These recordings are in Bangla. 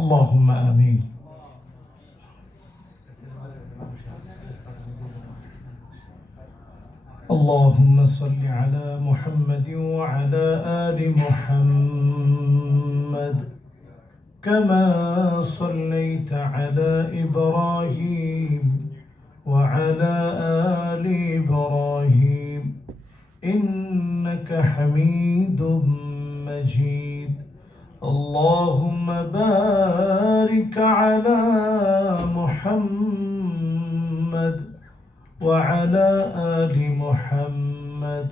اللهم آمين. اللهم صل على محمد وعلى آل محمد كما صليت على إبراهيم وعلى آل إبراهيم إنك حميد مجيد. اللهم بارك على محمد وعلى آل محمد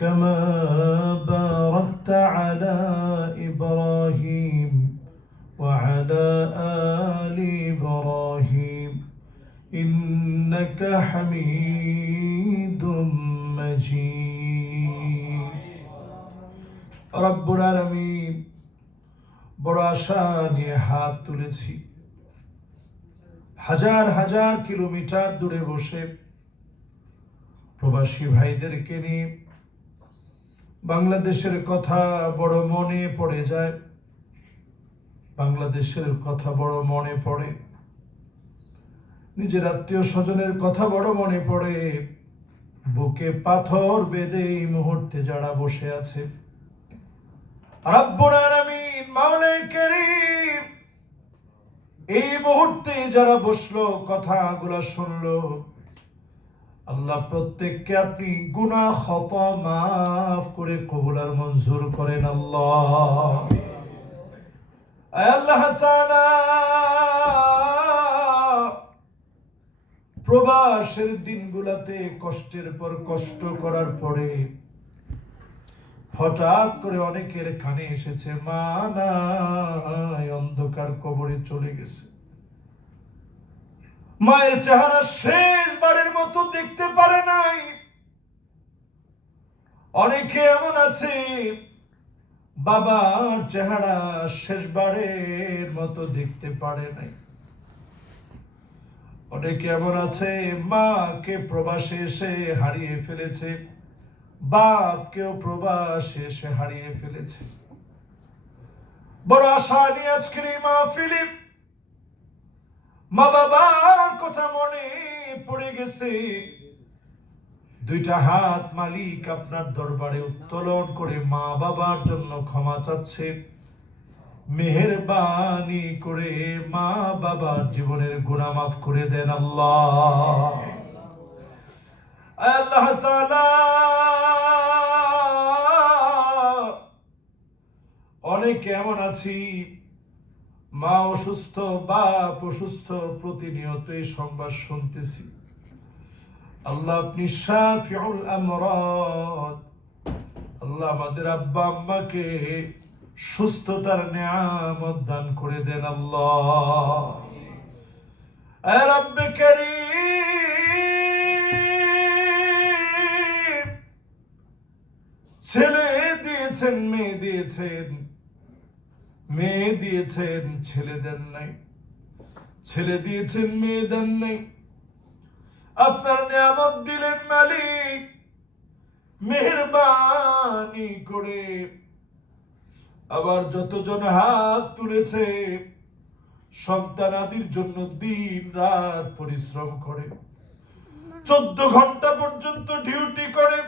كما باركت على إبراهيم وعلى آل إبراهيم إنك حميد مجيد. রব্বুল আলামিন, বড় আশা নিয়ে হাত তুলেছি। হাজার হাজার কিলোমিটার দূরে বসে প্রবাসী ভাইদেরকে নিয়ে বাংলাদেশের কথা বড় মনে পড়ে যায়। বাংলাদেশের কথা বড় মনে পড়ে, নিজের আত্মীয় স্বজনের কথা বড় মনে পড়ে। বুকে পাথর বেঁধে এই মুহূর্তে যারা বসে আছে, রব্বুল আলামিন মাওলাই কারীম, এই মুহূর্তে যারা বসলো, কথাগুলো শুনলো, আল্লাহ প্রত্যেককে আপনি গুনাহ খতা মাফ করে কবুল আর মঞ্জুর করেন। আল্লাহ তাআলা প্রবাসের দিনগুলোতে কষ্টের পর কষ্ট করার পরে হঠাৎ করে অনেকের কানে এসেছে, মা নাই, অন্ধকার কবরে চলে গেছে। মায়ের চেহারা শেষবারের মতো দেখতে পারে নাই। অনেকে এমন আছে, বাবার চেহারা শেষবারের মতো দেখতে পারে নাই। অনেকে এমন আছে, মাকে প্রবাসে এসে হারিয়ে ফেলেছে, বাপকেও প্রবাসে এসে হারিয়ে ফেলেছে। বড় আশা নিয়ে আজকের এই মাহফিলে মা বাবার কথা মনে পড়ে গেছে। দুইটা হাত মালিক আপনার দরবারে উত্তোলন করে মা বাবার জন্য ক্ষমা চাচ্ছে। মেহেরবানি করে মা বাবার জীবনের গুনাহ মাফ করে দেন আল্লাহ। আল্লাহ তাআলা অনেকে এমন আছি, মা অসুস্থ, বাপ অসুস্থ, প্রতিনিয়ত এই সংবাদ শুনতেছি। আল্লাহ আপনি শাফিউল আমরাদ, আল্লাহ আমাদের আব্বা আম্মাকে সুস্থতার নিয়ামত দান করে দেন আল্লাহ। এ রব্বে কারীম, ছেলে দিয়েছেন, মেয়ে দিয়েছেন, মেয়ে দিয়েছেন, ছেলে দেন নাই, ছেলে দিয়েছেন, মেয়ে দেন নাই। আপনার নিয়ামত দিলেন মালিক, মেহেরবানি করে আবার যতজন হাত তুলেছে সন্তান আদির জন্য দিন রাত পরিশ্রম করে, 14 ঘন্টা পর্যন্ত ডিউটি করে,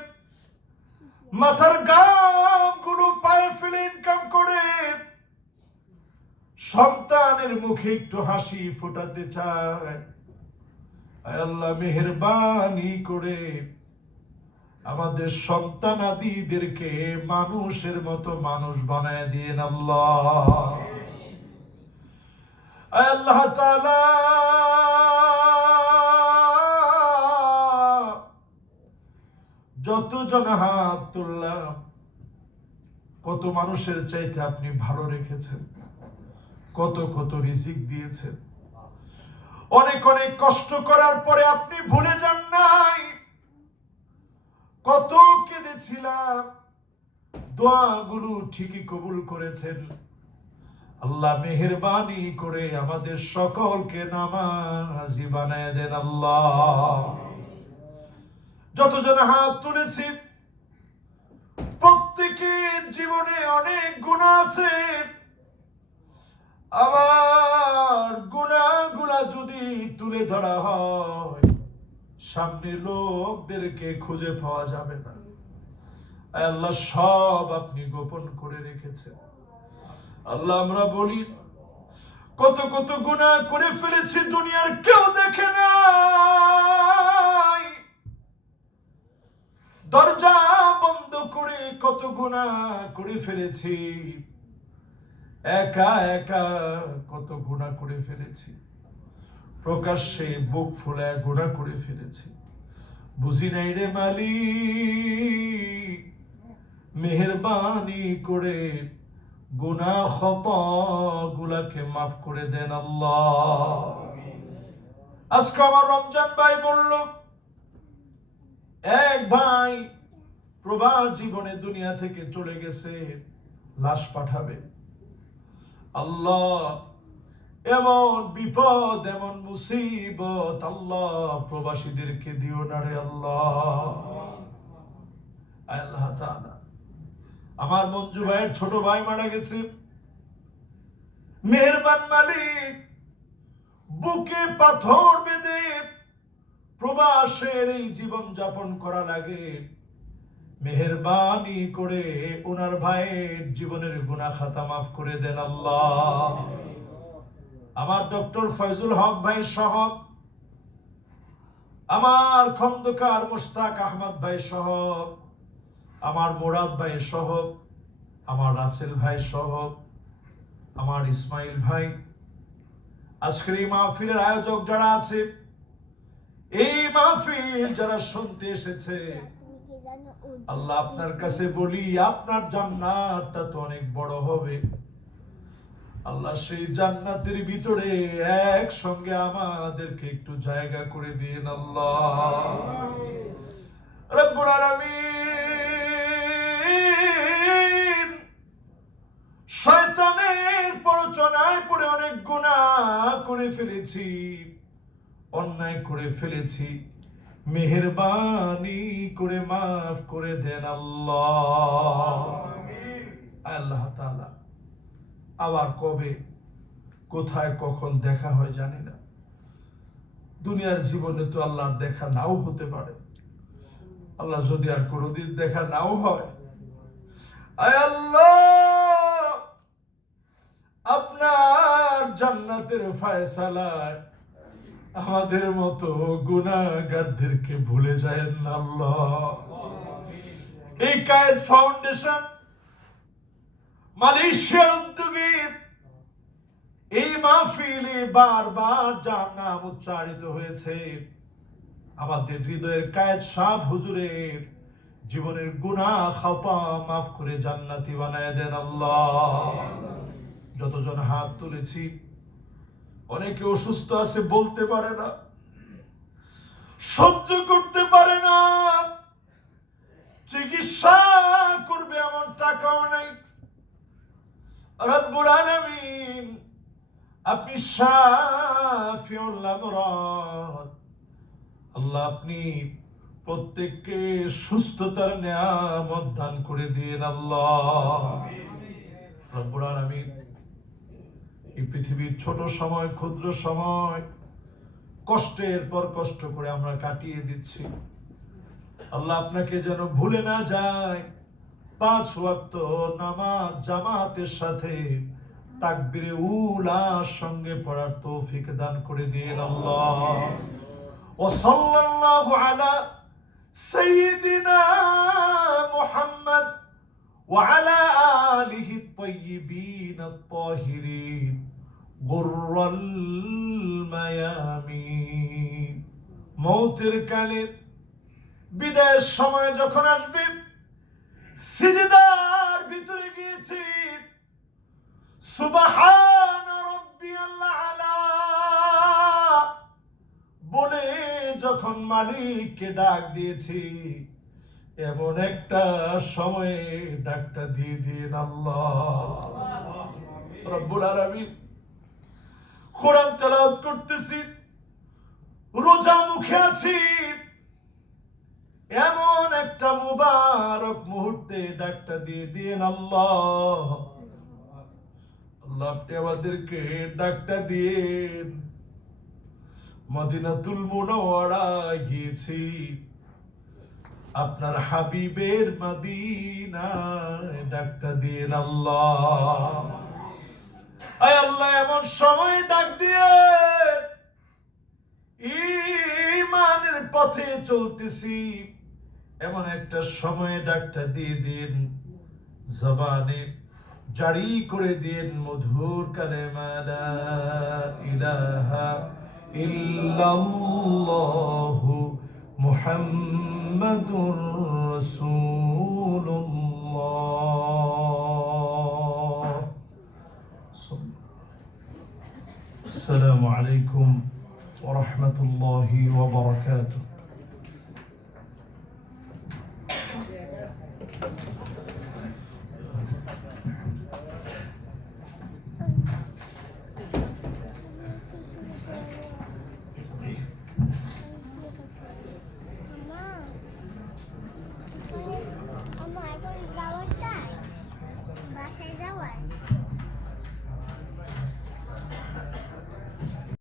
মাথার ঘাম গুলো পায়ে ফেলে ইনকাম করে সন্তানের মুখে একটু হাসি ফোটাতে চায়। আল্লাহ মেহেরবানি করে আমাদের সন্তান আদিদেরকে মানুষের মতো মানুষ বানায় দিয়েন আল্লাহ। আল্লাহ তাআলা যতজন হাত তুললাম, কত মানুষের চাইতে আপনি ভালো রেখেছেন, কত কত রিজিক দিয়েছেন। অনেক অনেক কষ্ট করার পরে আপনি ভুলে যান নাই। কত কেঁদেছিলাম, দোয়াগুলো ঠিকই কবুল করেছেন। আল্লাহ মেহেরবানি করে আমাদের সকলকে নামাজি বানায় দেন আল্লাহ। যতজন হাত তুলেছি প্রত্যেকের জীবনে অনেক গুনাহ আছে। আমার তুলে ধরা হয়, সামনে লোকদেরকে খুঁজে পাওয়া যাবে না। আল্লাহ সব আপনি গোপন করে রেখেছেন। আল্লাহ আমরা বলি কত কত গুনাহ করে ফেলেছি, দুনিয়ার কেউ দেখে নাই। দরজা বন্ধ করে কত গুনাহ করে ফেলেছি, একা একা কত গুনাহ করে ফেলেছি, প্রকাশ্যে বুক ফুলায় গুনাহ করে ফেলেছি। বুঝি নাই রে মালিক, মেহেরবানি করে গুনাহ খতা গুলাকে মাফ করে দেন আল্লাহ। আজকে আমার রমজান ভাই বলল, এক ভাই প্রবাস জীবনে দুনিয়া থেকে চলে গেছে, লাশ পাঠাবে। আল্লাহ এমন বিপদ, এমন মুসিবত আল্লাহ প্রবাসীদেরকে দিও না রে আল্লাহ। আল্লাহ তাআলা, আমার মঞ্জু ভাইয়ের ছোট ভাই মারা গেছে, মেহেরবান মালিক বুকে পাথর বেঁধে প্রবাসের এই জীবন যাপন করা লাগে, মেহেরবানি করে ওনার ভাইয়ের জীবনের গুনাহ খাতা মাফ করে দেন আল্লাহ। আমার ডক্টর ফয়জুল হক ভাই সহ, আমার খন্দকার মুশতাক আহমদ ভাই সহ, আমার মুরাদ ভাই সহ, আমার রাসেল ভাই সহ, আমার ইসমাইল ভাই, আজকের এই মাহফিলের আয়োজক যারা আছে, এই মাহফিল যারা শুনতে এসেছে, আল্লাহ আপনার কাছে বলি, আপনার জান্নাতটা তো অনেক বড় হবে। আল্লাহ সেই জান্নাতের ভিতরে একসঙ্গে আমাদেরকে একটু জায়গা করে দিন আল্লাহ রব্বুল আলামিন। শয়তানের প্ররোচনায় পড়ে অনেক গুনাহ করে ফেলেছি, অন্যায় করে ফেলেছি, মেহেরবানি করে মাফ করে দেন আল্লাহ। আল্লাহ তাআলা আবার কবে কোথায় কখন দেখা হয় জানি না, দুনিয়ার জীবনে তো আল্লাহর দেখা নাও হতে পারে। আল্লাহ যদি আর কোনোদিন দেখা নাও হয়, আয় আল্লাহ আপনার জান্নাতের ফয়সালায় আমাদের মতো গুনাহগারদেরকে ভুলে যায়েন না আল্লাহ। এই কায়েদ ফাউন্ডেশন মালয়েশিয়ার উদ্যোগে এই মাহফিলে বারবার যার নাম উচ্চারিত হয়েছে, আমাদের হৃদয়ের কায়েদ সাহেব হুজুরের জীবনের গুনাহ খাতা মাফ করে জান্নাতি বানায় দেন আল্লাহ। যতজন হাত তুলেছি, অনেকে অসুস্থ আছে, বলতে পারে না, সহ্য করতে পারে না, চিকিৎসা করবে এমন টাকাও নাই। রব্বুল আলামিন আপনি শাফিউল আমরাদ, আল্লাহ আপনি প্রত্যেককে সুস্থতার নিয়ামত দান করে দিন আল্লাহ। রব্বুল আলামিন এই পৃথিবীর ছোট সময়, ক্ষুদ্র সময়, কষ্টের পর কষ্ট করে আমরা কাটিয়ে দিচ্ছি, আল্লাহ আপনাকে যেন ভুলে না যায়। 5 ওয়াক্ত নামাজ জামাতের সাথে তাকবীরে উলার সঙ্গে পড়ার তৌফিক দান করে দিন আল্লাহ। ওয়া সাল্লাল্লাহু আলা সাইয়্যিদিনা মুহাম্মদ ওয়া আলা আলিহি আত-তাইয়্যিবিন আত-তাহিরিন গুররাল মায়ামিন। মৌতের কালে, বিদায়ের সময় যখন আসবে, সিজদার ভিতরে গিয়েছি, সুবহান রাব্বিয়াল আলা বলে যখন মালিককে ডাক দিয়েছি, এমন একটা সময়ে ডাকটা দিয়ে দিন আল্লাহ। রব্বুল আলামিন কোরআন তেলাওয়াত করতেছি, রোজা মুখে আছি, এমন একটা মুবারক মুহূর্তে ডাকটা দিয়ে দিন আল্লাহ। আল্লাহ আপনি আমাদেরকে ডাকটা দিন, মদিনাতুল মুনাওয়ারা গিয়েছি, আপনার হাবিবের মদিনায় ডাকটা দিয়েন আল্লাহ। আয় আল্লাহ, এমন সময় ডাক দিয়ে ঈমানের পথে চলতেছি, এমন একটা সময়ে ডাকটা দিয়ে দিন, জবানে জারি করে দিন মধুর কালেমা লা ইলাহা ইল্লাল্লাহু মুহাম্মাদুর রাসূলুল্লাহ। আসসালামু আলাইকুম ওয়া রাহমাতুল্লাহি ওয়া বারাকাতুহু। আমার এখন যাওয়ার টাইম, বাসায় যাওয়ার।